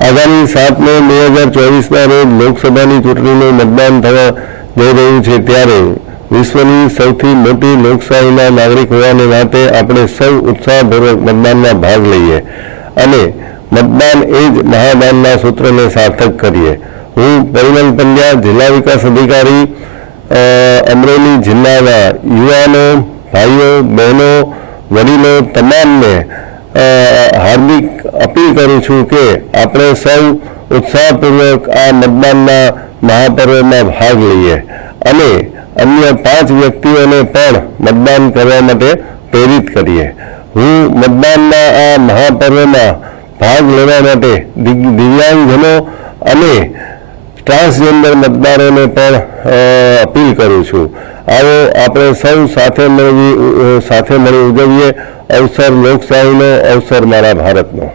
આગામી સાત મે બે હજાર ચોવીસના રોજ લોકસભાની ચૂંટણીનું મતદાન થવા જઈ રહ્યું છે ત્યારે વિશ્વની સૌથી મોટી લોકશાહીના નાગરિક હોવાને નાતે આપણે સૌ ઉત્સાહપૂર્વક મતદાનમાં ભાગ લઈએ અને મતદાન એ જ મહાદાનના સૂત્રને સાર્થક કરીએ. હું પરિમલ પંડ્યા, જિલ્લા વિકાસ અધિકારી અમરેલી જિલ્લાના યુવાનો, ભાઈઓ, બહેનો, વડીલો, તમામને હાર્દિક અપીલ કરું છું કે આપણે સૌ ઉત્સાહપૂર્વક આ મતદાનના મહાપર્વમાં ભાગ લઈએ અને અન્ય પાંચ વ્યક્તિઓને પણ મતદાન કરવા માટે પ્રેરિત કરીએ. હું મતદાનના આ મહાપર્વમાં ભાગ લેવા માટે દિવ્યાંગજનો અને ટ્રાન્સજેન્ડર મતદારોને પણ અપીલ કરું છું. આવો આપણે સૌ સાથે મળવી સાથે મળી ઉજવીએ અવસર લોકશાહીનો, અવસર મારા ભારતનો.